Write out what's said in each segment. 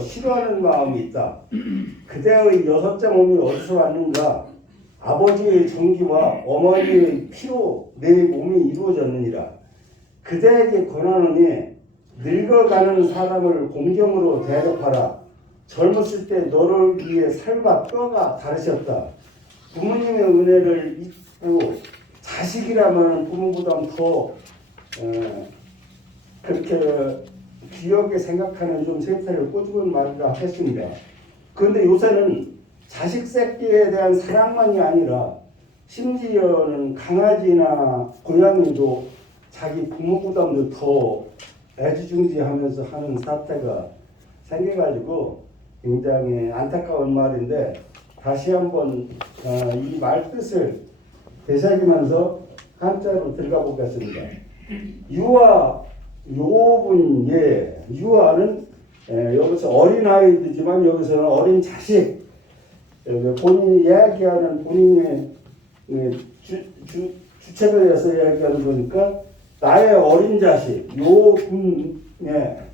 싫어하는 마음이 있다. 그대의 여섯째 몸이 어디서 왔는가? 아버지의 정기와 어머니의 피로 내 몸이 이루어졌느니라. 그대에게 권하노니 늙어가는 사람을 공경으로 대접하라. 젊었을 때 너를 위해 살과 뼈가 다르셨다. 부모님의 은혜를 잊고 자식이라면 부모보다 더 그렇게 귀하게 생각하는 좀 생태를 꼬집은 말이라 했습니다. 그런데 요새는 자식 새끼에 대한 사랑만이 아니라 심지어는 강아지나 고양이도 자기 부모보다도 더 애지중지하면서 하는 사태가 생겨가지고 굉장히 안타까운 말인데 다시 한번 이 말 뜻을 되새기면서 한자로 들어가 보겠습니다. 유아 요분 유아는 여기서 어린 아이들이지만 여기서는 어린 자식 본인이 이야기하는 본인의 주체별에서 이야기하는 거니까 나의 어린 자식 요분의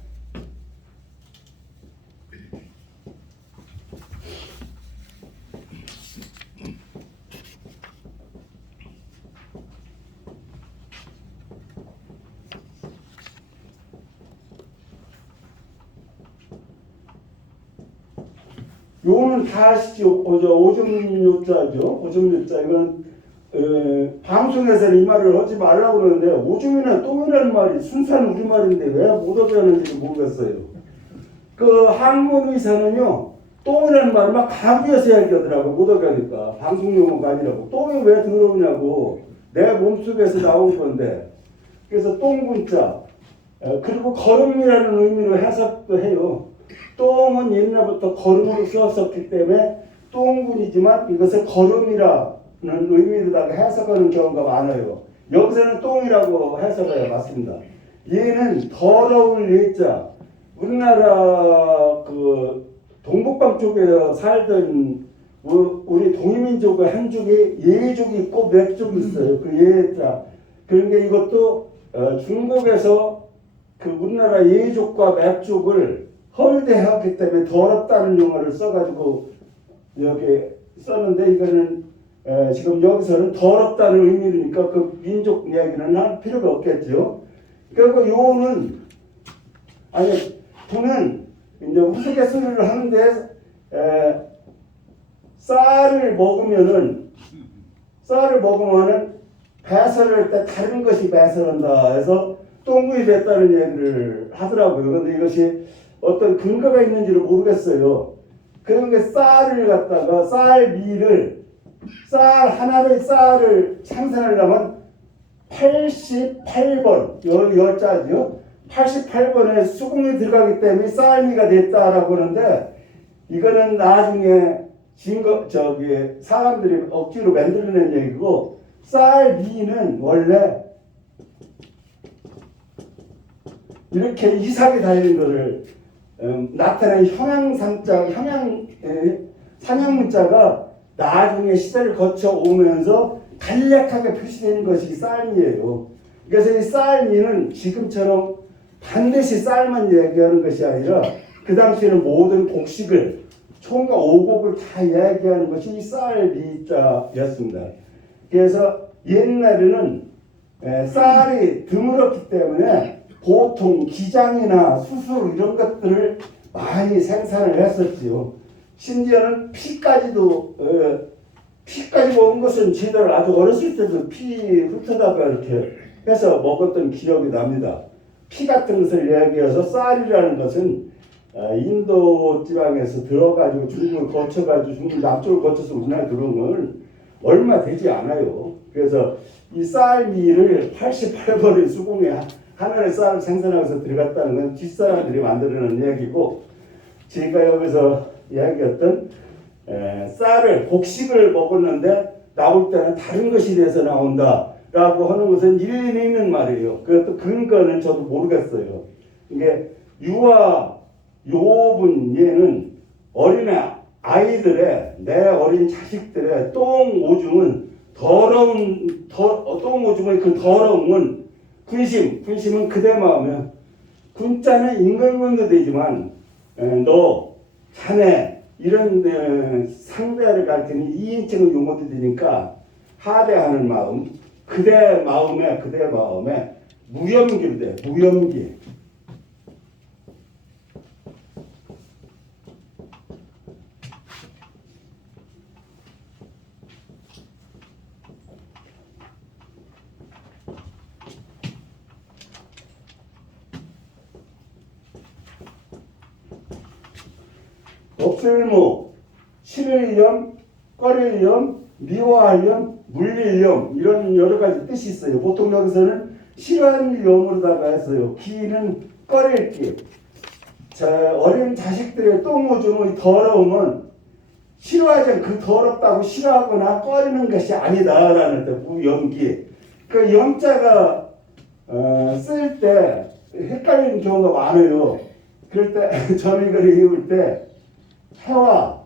요는 다 아시죠? 오줌 요자죠. 오줌 요자. 이건 방송에서는 이 말을 하지 말라고 그러는데 오줌이나 똥이라는 말이 순수한 우리말인데 왜 못 하게 하는지 모르겠어요. 그 한문 의사는요 똥이라는 말을 막 가부에서 이야기하더라고. 못 하게 하니까. 방송 용어가 아니라고. 똥이 왜 들어오냐고. 내 몸속에서 나온 건데. 그래서 똥군자. 그리고 걸음이라는 의미로 해석도 해요. 똥은 옛날부터 걸음으로 쓰었었기 때문에 똥군이지만 이것을 걸음이라는 의미로다가 해석하는 경우가 많아요. 여기서는 똥이라고 해석해야 맞습니다. 얘는 더러울 예자. 우리나라 그 동북방 쪽에 살던 우리 동이민족의 한 쪽에 예족이 있고 맥족이 있어요. 그 예자. 그러니까 이것도 중국에서 그 우리나라 예족과 맥족을 헐대했기 때문에 더럽다는 용어를 써가지고 여기 썼는데 이거는 지금 여기서는 더럽다는 의미니까 그 민족 이야기는 할 필요가 없겠죠. 그리고 요는 분은 이제 우스갯소리를 하는데 쌀을 먹으면은 배설을 할 때 다른 것이 배설한다 해서 똥구이 됐다는 얘기를 하더라고요. 그런데 이것이 어떤 근거가 있는지를 모르겠어요. 그러니까 쌀을 갖다가 쌀 하나의 쌀을 생산하려면 88번 열자죠. 88번의 수공이 들어가기 때문에 쌀미가 됐다라고 하는데 이거는 나중에 사람들이 억지로 만들어낸 얘기고 쌀미는 원래 이렇게 이삭이 달린 거를 나타낸 상향문자가 나중에 시대를 거쳐 오면서 간략하게 표시되는 것이 쌀미예요. 그래서 이 쌀미는 지금처럼 반드시 쌀만 얘기하는 것이 아니라 그 당시에는 모든 곡식을 총과 오곡을 다 이야기하는 것이 이 쌀미자였습니다. 그래서 옛날에는 쌀이 드물었기 때문에 보통 기장이나 수술 이런 것들을 많이 생산을 했었지요. 심지어는 피까지 먹은 것은 저희들 아주 어렸을 때도 피 훑어다가 이렇게 해서 먹었던 기억이 납니다. 피 같은 것을 이야기해서 쌀이라는 것은 인도 지방에서 들어가지고 중국을 거쳐가지고 중국 남쪽을 거쳐서 우리나라에 들어온 건 얼마 되지 않아요. 그래서 이 쌀미를 88번의 수공에 하나의 쌀을 생산하면서 들어갔다는 건 뒷사람들이 만들어낸 이야기고 제가 여기서 이야기했던 쌀을 곡식을 먹었는데 나올 때는 다른 것이 돼서 나온다라고 하는 것은 일리는 있는 말이에요. 그것도 근거는 저도 모르겠어요. 이게 유아 요분 얘는 어린 아이들의 내 어린 자식들의 똥 오줌은 똥 오줌의 그 더러움은 군심은 그대 마음에 군자는 인간군도 되지만 너, 자네 이런 상대를 가리키는 이인칭 용어도 되니까 하대하는 마음, 그대 마음에 무염기로 돼. 무염기. 없을무, 싫을염, 꺼릴염, 미워할염, 물릴염 이런 여러 가지 뜻이 있어요. 보통 여기서는 싫어하는 염으로다가 했어요. 기는 꺼릴 기. 자, 어린 자식들의 똥오줌의 더러움은 싫어하지 않고 그 더럽다고 싫어하거나 꺼리는 것이 아니다라는 뜻. 무염기. 그 염자가 쓸 때 헷갈리는 경우가 많아요. 그럴 때 저는 이걸 읽을 때 해와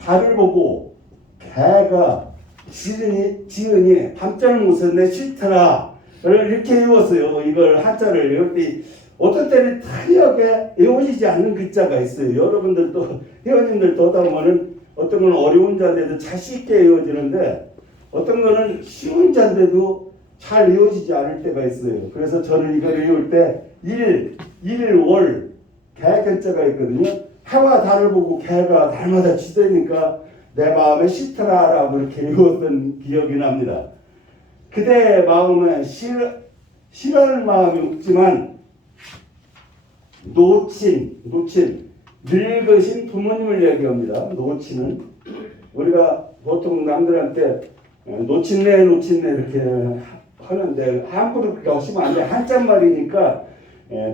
달을 보고 개가 지으니 밤자는 못었네 싫더라 이렇게 외웠어요. 이걸 한자를 외울 때 어떤 때는 특이하게 외워지지 않는 글자가 있어요. 여러분들도 회원님들도 하다 보면은 어떤 건 어려운 자인데도 잘 쉽게 외워지는데 어떤 거는 쉬운 자인데도 잘 외워지지 않을 때가 있어요. 그래서 저는 이걸 외울 때 월 개견자가 있거든요. 해와 달을 보고 개가 달마다 짖으니까 내 마음에 싫더라라고 이렇게 외웠던 기억이 납니다. 그대 마음에 싫어하는 마음이 없지만 노친 늙으신 부모님을 얘기합니다. 노친은 우리가 보통 남들한테 노친네 이렇게 하는데 함부로 그렇게 하시면 안 돼. 한자말이니까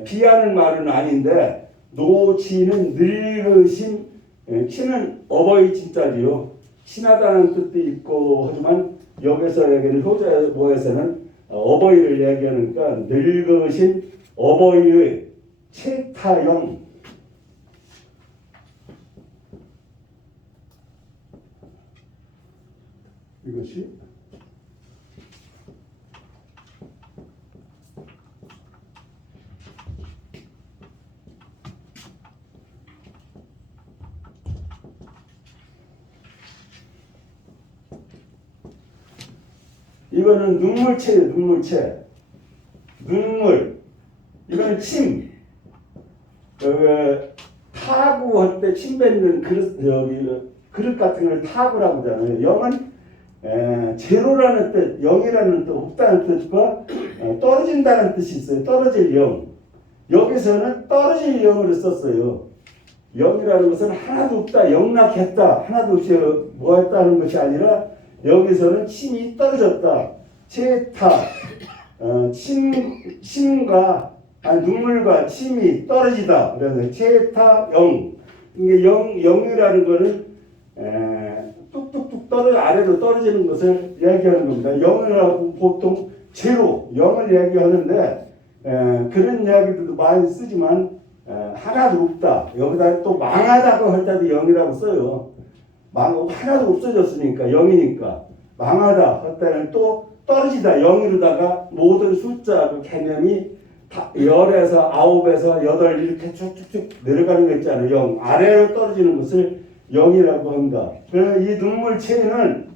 비하는 말은 아닌데 노친은 늙으신 친은 어버이 친자리요. 친하다는 뜻도 있고 하지만 여기서 얘기하는 효자모에서는 어버이를 얘기하니까 늙으신 어버이의 채타용 이것이 이거는 눈물체예요. 눈물체. 눈물. 이거는 침. 타구 할 때 침 뱉는 그릇 같은 걸 타구라고 하잖아요. 영은 제로라는 뜻, 영이라는 뜻, 없다는 뜻과 떨어진다는 뜻이 있어요. 떨어질 영. 여기서는 떨어질 영으로 썼어요. 영이라는 것은 하나도 없다, 영락했다, 하나도 없이 뭐 했다는 것이 아니라 여기서는 침이 떨어졌다. 채타, 침과 눈물과 침이 떨어지다. 그래서 채타 영. 이게 영이라는 거는 뚝뚝뚝 아래로 떨어지는 것을 얘기하는 겁니다. 영이라고 보통 제로, 영을 얘기하는데 그런 이야기들도 많이 쓰지만 하나도 없다. 여기다 또 망하다고 할 때도 영이라고 써요. 하나도 없어졌으니까 영이니까 망하다 할 때는 또 떨어지다 영이로다가 모든 숫자 그 개념이 10에서 9에서 8 이렇게 쭉쭉쭉 내려가는 거 있잖아요. 영 아래로 떨어지는 것을 영이라고 합니다. 그래서 이 눈물체는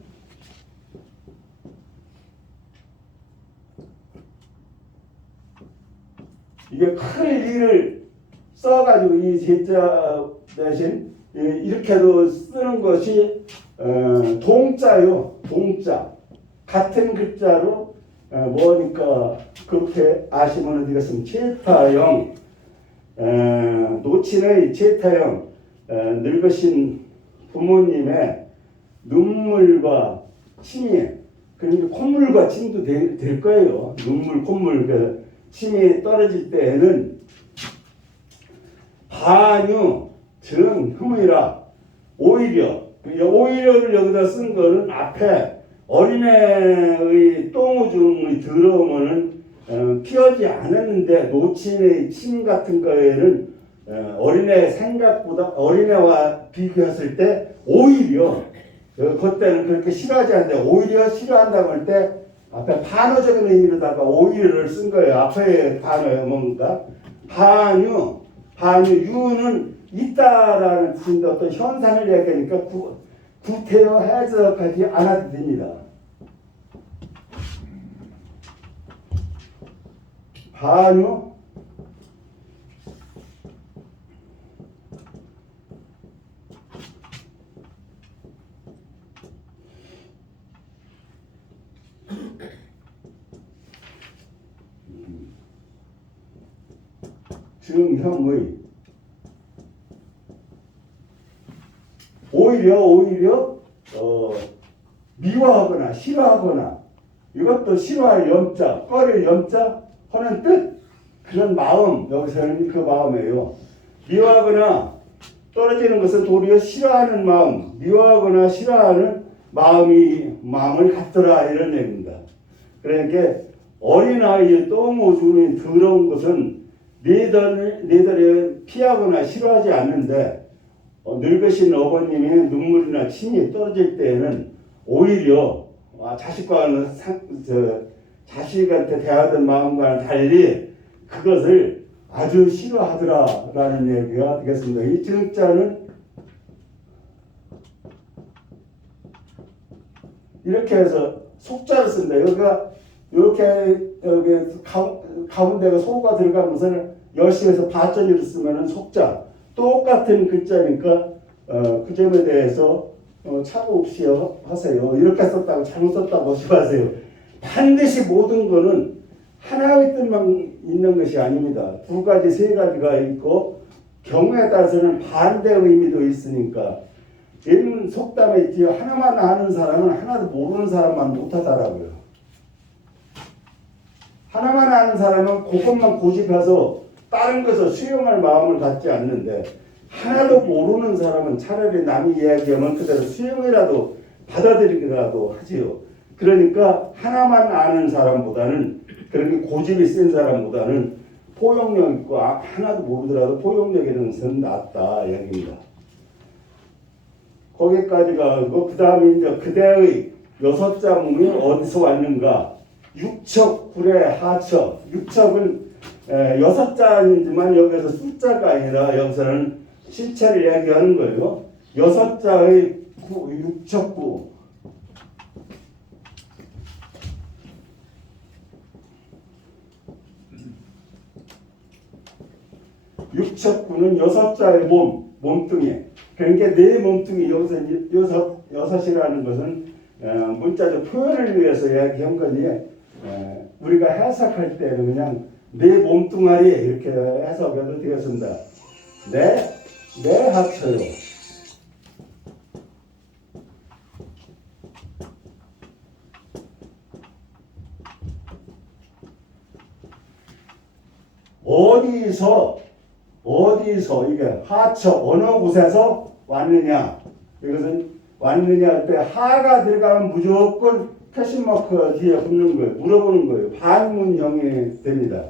이게 큰 일을 써가지고 이 제자 대신 이렇게도 쓰는 것이 동자요. 동자 같은 글자로 뭐니까 그렇게 아시면 되겠습니다. 채타형 노친의 채타형 늙으신 부모님의 눈물과 침이 그러니까 콧물과 침도 될 거예요. 눈물 콧물 그 침이 떨어질 때에는 반유 정 흠이라 오히려를 여기다 쓴 거는 앞에 어린애의 똥오줌의 더러움은 피하지 않았는데 노친의 침 같은 거에는 어린애 생각보다 어린애와 비교했을 때 오히려 그때는 그렇게 싫어하지 않는데 오히려 싫어한다고 할 때 앞에 반어적인 의미로다가 오히려를 쓴 거예요. 앞에 단어에 뭔가 반유 반유 유는 있다라는 뜻인데 어떤 현상을 얘기하니까 구태여 해석하지 않아도 됩니다. 반유 증형의 오히려 미워하거나 싫어하거나 이것도 싫어할 염자, 꺼릴 염자 하는 뜻 그런 마음 여기서는 그 마음이에요. 미워하거나 떨어지는 것은 도리어 싫어하는 마음, 미워하거나 싫어하는 마음을 갖더라 이런 얘기입니다. 그러니까 어린아이의 똥오줌이 더러운 것은 너희들이 피하거나 싫어하지 않는데 늙으신 어머님이 눈물이나 침이 떨어질 때에는 오히려 자식과는 자식한테 대하던 마음과는 달리 그것을 아주 싫어하더라라는 얘기가 되겠습니다. 이 증자는 이렇게 해서 속자를 쓴다. 여기가 이렇게 여기 가운데가 소가 들어가면서 열심에서 바전으로 쓰면은 속자 똑같은 글자니까 그 점에 대해서 착오 없이 하세요. 이렇게 썼다고 잘못 썼다고 하지 마세요. 반드시 모든 거는 하나의 뜻만 있는 것이 아닙니다. 두 가지, 세 가지가 있고 경우에 따라서는 반대 의미도 있으니까 이런 속담에 있지 하나만 아는 사람은 하나도 모르는 사람만 못하다라고요. 하나만 아는 사람은 그것만 고집해서 다른 것을 수용할 마음을 갖지 않는데 하나도 모르는 사람은 차라리 남이 이야기하면 그대로 수용이라도 받아들이기라도 하지요. 그러니까 하나만 아는 사람보다는 그렇게 고집이 센 사람보다는 포용력 있고 하나도 모르더라도 포용력 있는 것은 낫다 이야기입니다. 거기까지 가고 그 다음에 이제 그대의 여섯 자문이 어디서 왔는가? 육척, 불의 하척. 육척은 여섯 자이지만 여기서 숫자가 아니라 여기서는 실체를 이야기하는 거예요. 여섯 자의 육척구. 육척구는 여섯 자의 몸뚱이. 그러니까 내 몸뚱이 여기서 여섯이라는 것은 문자적 표현을 위해서 이야기한 거지. 우리가 해석할 때는 그냥 내 몸뚱아리 이렇게 해석해도 되겠습니다. 내 합쳐요. 어디서 이게 하처 어느 곳에서 왔느냐 이것은 왔느냐 할 때 하가 들어가면 무조건 퀘션마크 뒤에 붙는 거예요. 물어보는 거예요. 반문형이 됩니다.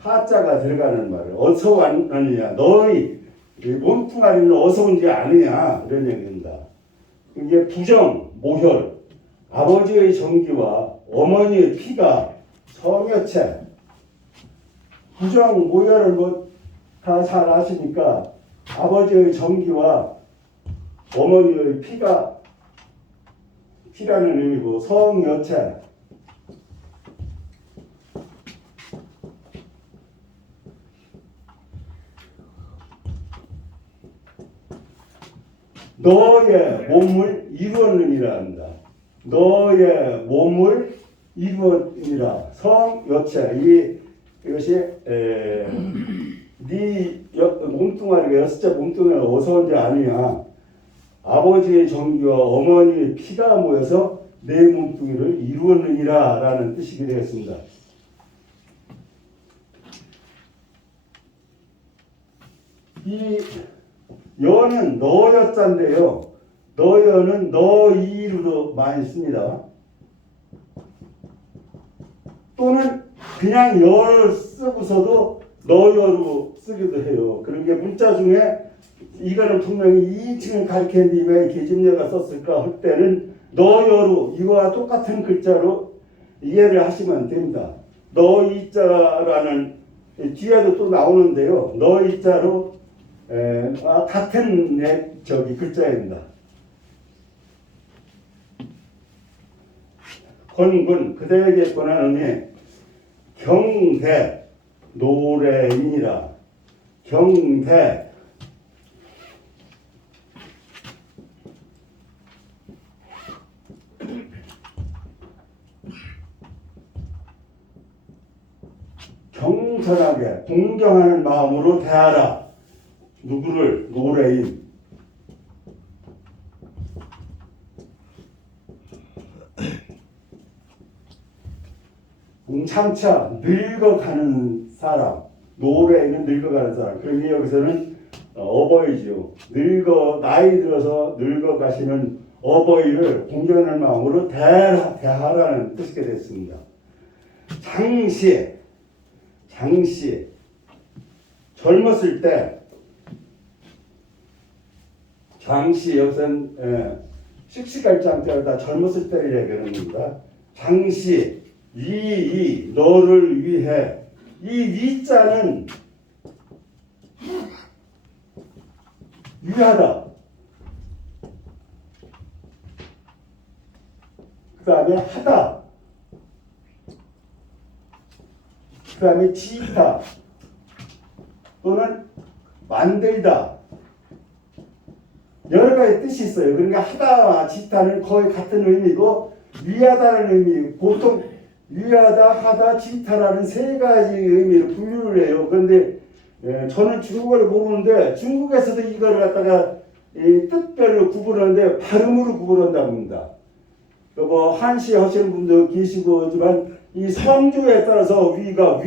하자가 들어가는 말을 어디서 왔느냐 너희 몸뚱아리는 어디서 온지 아느냐 이런 얘기입니다. 이게 부정, 모혈 아버지의 정기와 어머니의 피가 성여체 부정, 모혈을 다 잘 아시니까 아버지의 정기와 어머니의 피라는 의미고 성여체 너의 몸을 이루었느니라 합니다. 너의 몸을 이루었느니라 성여체 이것이 네 몸뚱아리가 여섯째 몸뚱아리가 어디서 온지 아느냐 아버지의 정기와 어머니의 피가 모여서 내 몸뚱이를 이루었느니라 라는 뜻이 되겠습니다. 이 여는 너여자인데요. 너여는 너이로도 많이 씁니다. 또는 그냥 여를 쓰고서도 너여로 쓰기도 해요. 그런 게 문자 중에 이거는 분명히 이층을 가리키는데 왜 계집녀가 썼을까 할 때는 너여로 이거와 똑같은 글자로 이해를 하시면 됩니다. 너이자라는 뒤에도 또 나오는데요. 너희 자로 같은 저기 글자입니다. 권군 그대에게 권한 의미 경대 노래인이라. 경대 경선하게 공경하는 마음으로 대하라. 누구를? 노래인. 장차 늙어가는 사람. 노래인은 늙어가는 사람. 그러니 여기서는 어버이죠. 나이 들어서 늙어가시는 어버이를 공경하는 마음으로 대하라는 뜻이 됐습니다. 장시 젊었을 때 장시 여기서는 씩씩할 장자다 젊었을 때를 얘기하는 겁니다. 장시 너를 위해 이 위자는 위하다. 그 다음에 하다. 그 다음에 지다 또는 만들다 여러 가지 뜻이 있어요. 그러니까 하다와 지다는 거의 같은 의미고 위하다는 의미 보통 위하다, 하다, 지다라는 세 가지 의미로 분류를 해요. 그런데 저는 중국어를 모르는데 중국에서도 이거를 갖다가 뜻별로 구분하는데 발음으로 구분한다고 합니다. 뭐 한시 하시는 분도 계시고지만 이 성조에 따라서 위가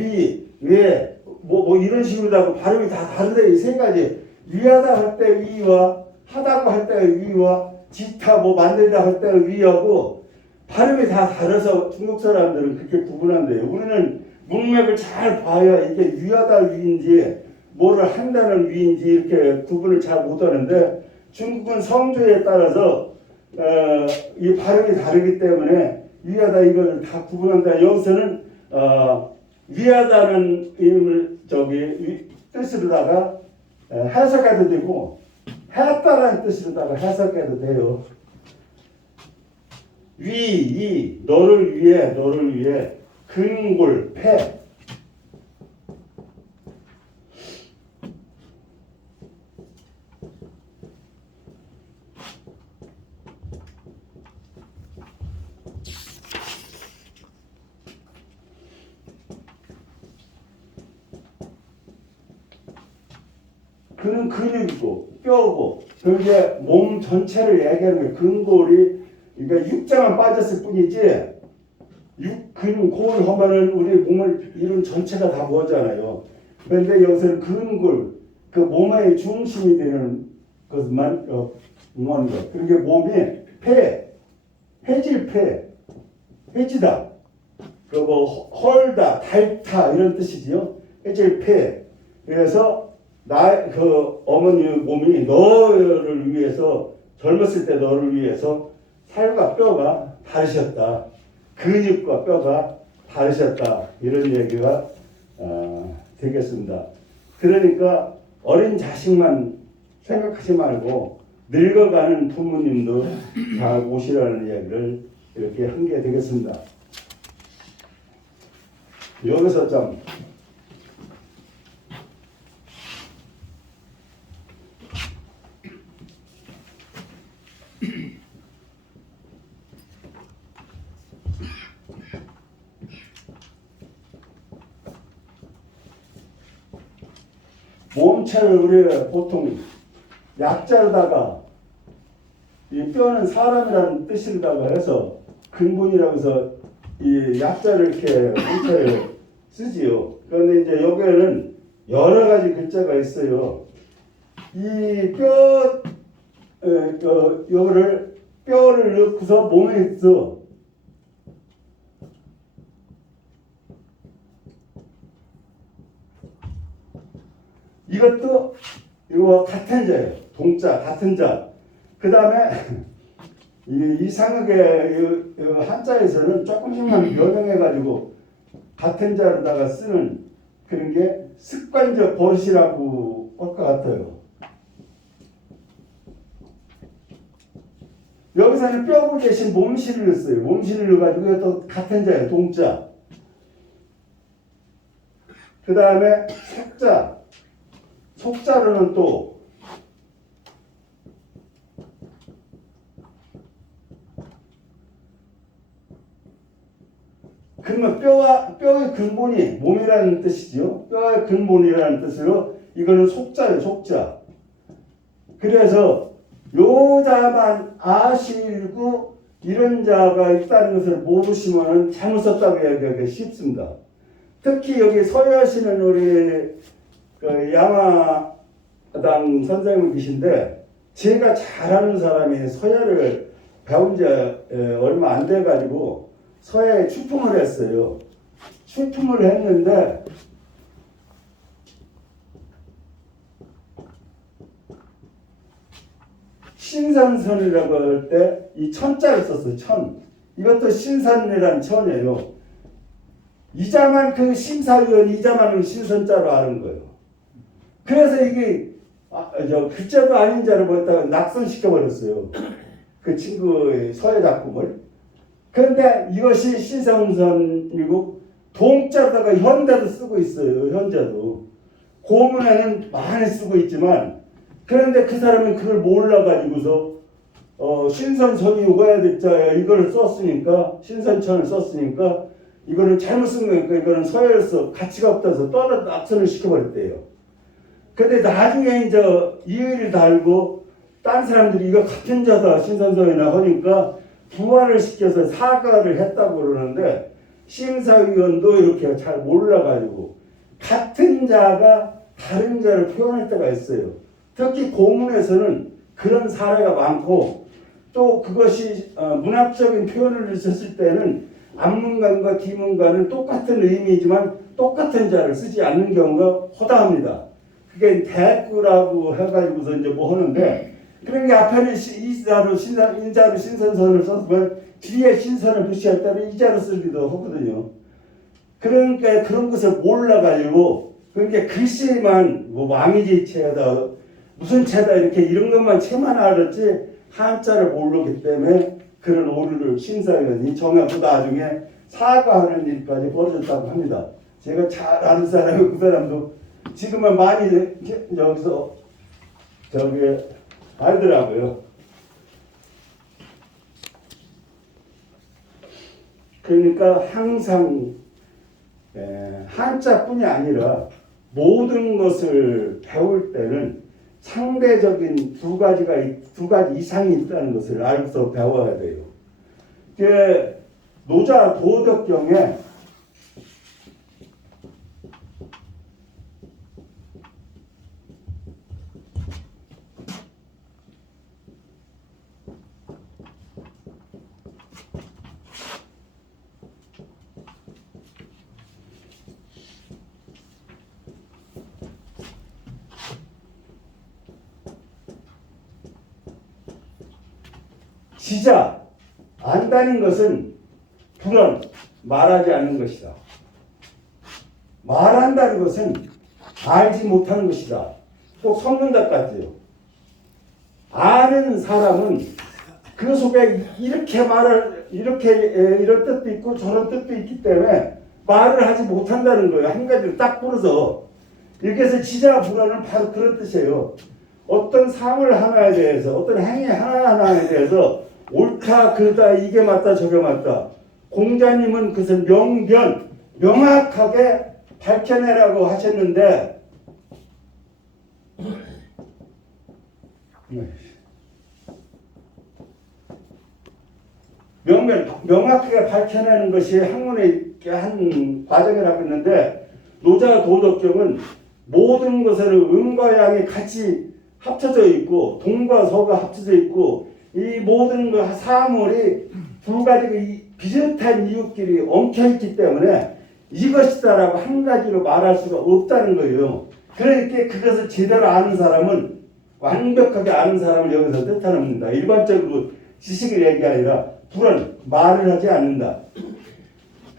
외 뭐 이런 식으로 발음이 다 다른데 이 세 가지 위하다 할 때 위와 하다고 할 때 위와 지타 뭐 만들다 할 때 위하고 발음이 다 다르서 중국 사람들은 그렇게 구분한대요. 우리는 문맥을 잘 봐야 이게 위하다 위인지 뭐를 한다는 위인지 이렇게 구분을 잘 못하는데 중국은 성조에 따라서 이 발음이 다르기 때문에 위하다 이걸 다 구분한다. 여기서는 위하다는 이름을 뜻으로다가 해석해도 되고 했다라는 뜻으로다가 해석해도 돼요. 너를 위해 근골 패 그는 근육이고 뼈고 그게 몸 전체를 얘기하는 거예요. 근골이 그러니까 육자만 빠졌을 뿐이지 근골 하면은 우리 몸을 이룬 전체가 다 뭐잖아요. 그런데 여기서는 근골 그 몸의 중심이 되는 것만 응하는 것. 그러니까 몸이 해지다. 그리고 헐다, 닳다 이런 뜻이지요. 해질패. 그래서 그 어머니 몸이 너를 위해서 젊었을 때 너를 위해서 살과 뼈가 다르셨다. 근육과 뼈가 다르셨다. 이런 얘기가 되겠습니다. 그러니까 어린 자식만 생각하지 말고 늙어가는 부모님도 잘 오시라는 얘기를 이렇게 한 게 되겠습니다. 여기서 좀 몸체를 우리가 보통 약자로다가 이 뼈는 사람이라는 뜻이라고 해서 근본이라고 해서 이 약자를 이렇게 몸체를 쓰지요. 그런데 이제 여기에는 여러 가지 글자가 있어요. 이 요거를 뼈를 넣고서 몸에 있어. 이것도 이거 같은 자예요. 동자 같은 자. 그 다음에 이상하게 한자에서는 조금씩만 변형해가지고 같은 자로다가 쓰는 그런 게 습관적 버릇이라고 할 것 같아요. 여기서는 뼈고 대신 몸실을 써요. 몸실을 넣어가지고 또 같은 자예요. 동자. 그 다음에 속자. 속자로는 또 그러면 뼈의 근본이 몸이라는 뜻이죠. 뼈의 근본이라는 뜻으로 이거는 속자예요. 속자. 그래서 요 자만 아시고 이런 자가 있다는 것을 모르시면 잘못 썼다고 얘기하기 쉽습니다. 특히 여기 서예하시는 우리 그 양화당 선생님 계신데 제가 잘 아는 사람이 서예를 배운 지 얼마 안 돼가지고 서예에 출품을 했어요. 출품을 했는데 신선선이라고 할 때 이 천자를 썼어요. 천. 이것도 신선이란 천이에요. 이자만 그 심사위원 이자만은 신선자로 하는 거예요. 그래서 이게 글자도 아닌 자를 보였다가 낙선시켜 버렸어요. 그 친구의 서예 작품을. 그런데 이것이 신선선이고 동자로다가 현자도 쓰고 있어요. 현자도. 고문에는 많이 쓰고 있지만 그런데 그 사람은 그걸 몰라가지고서 신선선이 오가야 될 자야 이걸 썼으니까 신선천을 썼으니까 이거는 잘못 쓴 거니까 이거는 서예로서 가치가 없다서 떠나 낙선을 시켜버렸대요. 근데 나중에 이제 이의를 달고 딴 사람들이 이거 같은 자다 신선선이나 하니까 부활을 시켜서 사과를 했다고 그러는데 심사위원도 이렇게 잘 몰라가지고 같은 자가 다른 자를 표현할 때가 있어요. 특히 고문에서는 그런 사례가 많고 또 그것이 문학적인 표현을 썼을 때는 앞문간과 뒤문간은 똑같은 의미지만 똑같은 자를 쓰지 않는 경우가 허다합니다. 그게 대꾸라고 해가지고서 이제 뭐 하는데 그런 게 앞에는 이자로 신선선을 썼으면 뒤에 신선을 표시할 때는 이자로 쓰기도 하거든요. 그러니까 그런 것을 몰라가지고 그러니까 글씨만 뭐 왕이지 채다 무슨 채다 이렇게 이런 것만 채만 알았지 한자를 모르기 때문에 그런 오류를 심사위원이 정하고 나중에 사과하는 일까지 벌어졌다고 합니다. 제가 잘 아는 사람이 그 사람도 지금은 많이 여기서 저기 알더라고요. 그러니까 항상 한자뿐이 아니라 모든 것을 배울 때는 상대적인 두 가지 이상이 있다는 것을 알고서 배워야 돼요. 노자 도덕경에 지자, 안다는 것은 불언, 말하지 않는 것이다. 말한다는 것은 알지 못하는 것이다. 꼭 선문답 같아요. 아는 사람은 그 속에 이렇게 이런 뜻도 있고 저런 뜻도 있기 때문에 말을 하지 못한다는 거예요. 한 가지를 딱 부러서. 이렇게 해서 지자 불언은 바로 그런 뜻이에요. 어떤 사물 하나에 대해서, 어떤 행위 하나하나에 대해서 옳다, 그르다, 이게 맞다, 저게 맞다. 공자님은 그것을 명확하게 밝혀내라고 하셨는데, 명확하게 밝혀내는 것이 학문의 한 과정이라고 했는데, 노자 도덕경은 모든 것을 음과 양이 같이 합쳐져 있고, 동과 서가 합쳐져 있고, 이 모든 사물이 두 가지 비슷한 이유끼리 엉켜있기 때문에 이것이다라고 한 가지로 말할 수가 없다는 거예요. 그러니까 그것을 제대로 아는 사람은 완벽하게 아는 사람을 여기서 뜻하는 겁니다. 일반적으로 지식을 얘기 아니라 불언, 말을 하지 않는다.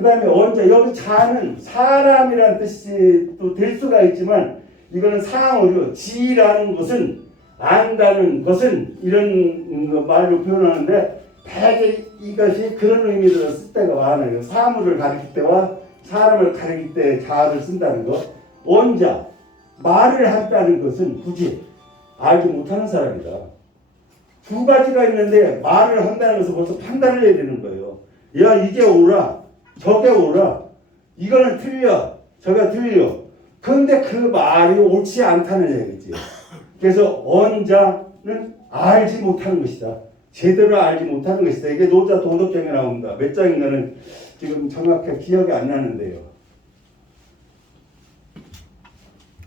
그 다음에 원자, 여기 자는 사람이라는 뜻이 또 될 수가 있지만 이거는 상어로 지라는 것은 안다는 것은 이런 말로 표현하는데 대개 이것이 그런 의미로 쓸 때가 많아요. 사물을 가리킬 때와 사람을 가리킬 때 자를 쓴다는 것. 원자, 말을 한다는 것은 굳이 알지 못하는 사람이다. 두 가지가 있는데 말을 한다는 것은 벌써 판단을 해야 되는 거예요. 야, 이게 옳아, 저게 옳아, 이거는 틀려, 저게 틀려. 그런데 그 말이 옳지 않다는 얘기지. 그래서 원자는 알지 못하는 것이다. 제대로 알지 못하는 것이다. 이게 노자 도덕경에 나옵니다. 몇 장인가는 지금 정확하게 기억이 안 나는데요.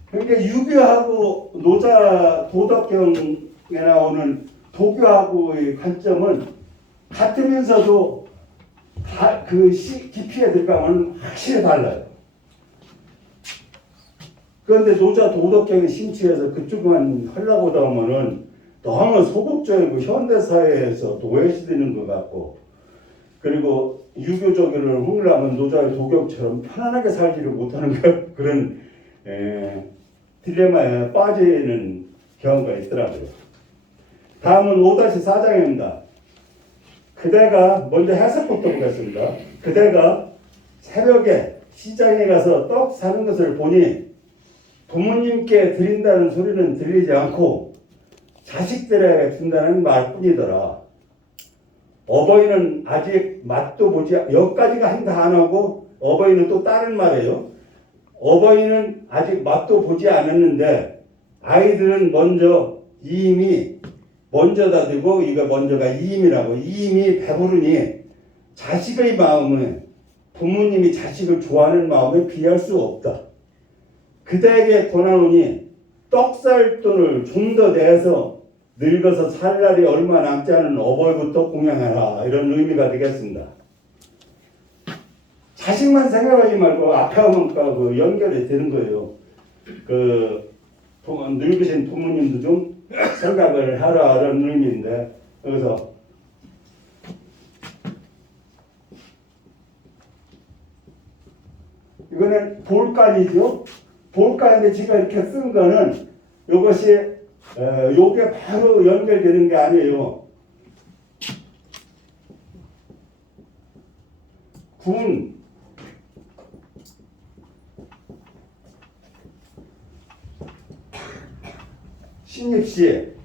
그러니까 유교하고 노자 도덕경에 나오는 도교하고의 관점은 같으면서도 그 깊이에 들어가면 확실히 달라요. 그런데 노자 도덕경에 심취해서 그쪽만 하려고 하면은 너무 소극적이고 현대사회에서 도외시되는 것 같고, 그리고 유교적으로 흥하면 노자의 도경처럼 편안하게 살지를 못하는 그런 딜레마에 빠지는 경우가 있더라고요. 다음은 5-4장입니다. 그대가 먼저 해석부터 보겠습니다. 그대가 새벽에 시장에 가서 떡 사는 것을 보니 부모님께 드린다는 소리는 들리지 않고 자식들에게 준다는 말뿐이더라. 어버이는 아직 맛도 보지, 여기까지가 한 단어고 어버이는 또 다른 말이에요. 어버이는 아직 맛도 보지 않았는데 아이들은 먼저 이미 먼저다 되고, 이거 먼저가 이임이라고, 이임이 배부르니 자식의 마음은 부모님이 자식을 좋아하는 마음에 비할 수 없다. 그대에게 권하노니 떡살 돈을 좀 더 내서 늙어서 살 날이 얼마 남지 않은 어버이부터 공양하라. 이런 의미가 되겠습니다. 자식만 생각하지 말고 앞에 하면과 그 연결이 되는 거예요. 늙으신 부모님도 좀 생각을 하라. 이런 의미인데, 그래서 이거는 볼간이죠. 볼간인데 제가 이렇게 쓴 거는 이것이 요게 바로 연결되는 게 아니에요. 군 신입시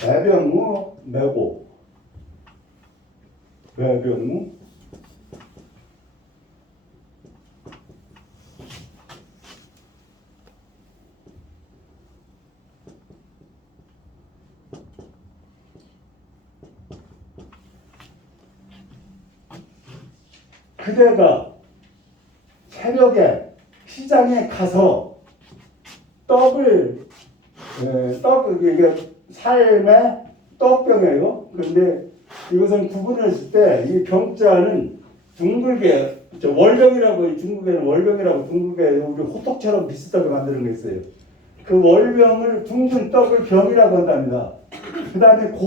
배병무 매고 배병무 그대가 새벽에 시장에 가서 이게 삶의 떡병이에요. 그런데 이것은 구분했을 때 이 병자는 둥글게, 월병이라고, 중국에는 월병이라고, 중국에 우리 호떡처럼 비슷하게 만드는 게 있어요. 그 월병을 둥근 떡을 병이라고 한답니다. 그 다음에